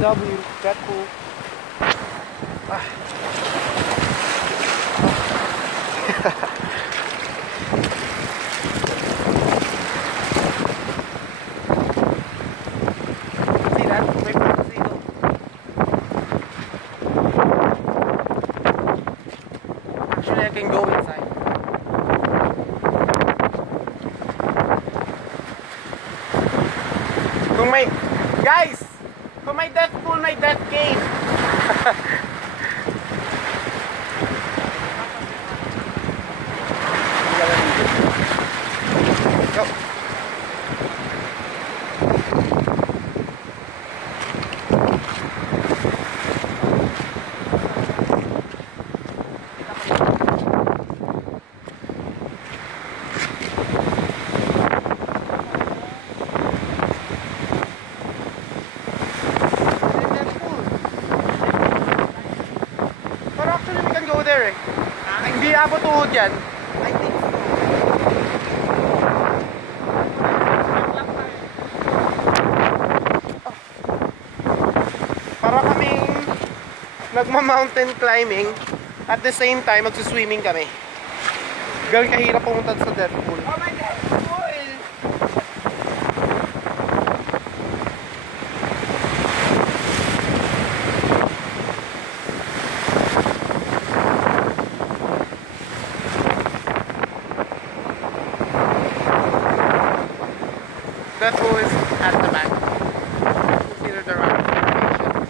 VW, Deadpool. Ah. See that? May purpose dito. Actually, I can go inside. Guys! Kung may death pool, may death cave. Go. There eh. Hindi abot tuhod yan. I think so. Para kaming nagma-mountain climbing at the same time magsuswimming kami. Ganun kahirap pumunta sa death pool. Oh my God! That pool is at the back. Consider the rock formations.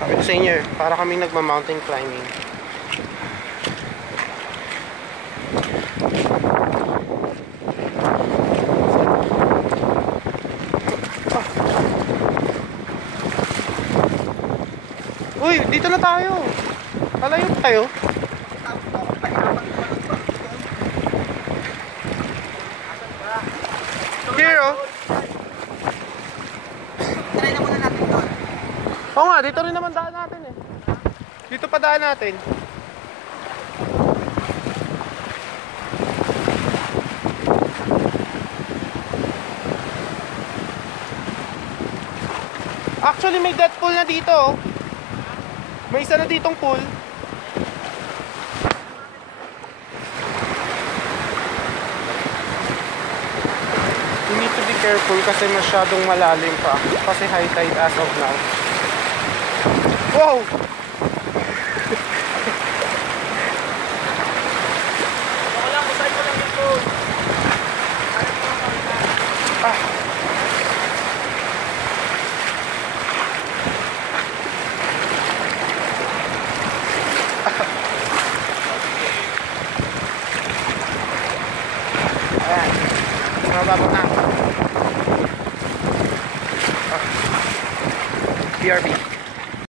Sabi ko sa inyo, para kaming nagma-mountain climbing. Uy, dito na tayo. Palayo tayo. Here, oh. Try na muna natin doon. Oo nga, dito rin naman daan natin eh. Dito pa daan natin. Actually, may death pool na dito, oh. May isa na ditong pool. You need to be careful kasi masyadong malalim pa. Kasi high tide as of now. Wow! Wala ko sa'yo lang ito. Ah. Ayan. Mababot na. BRB.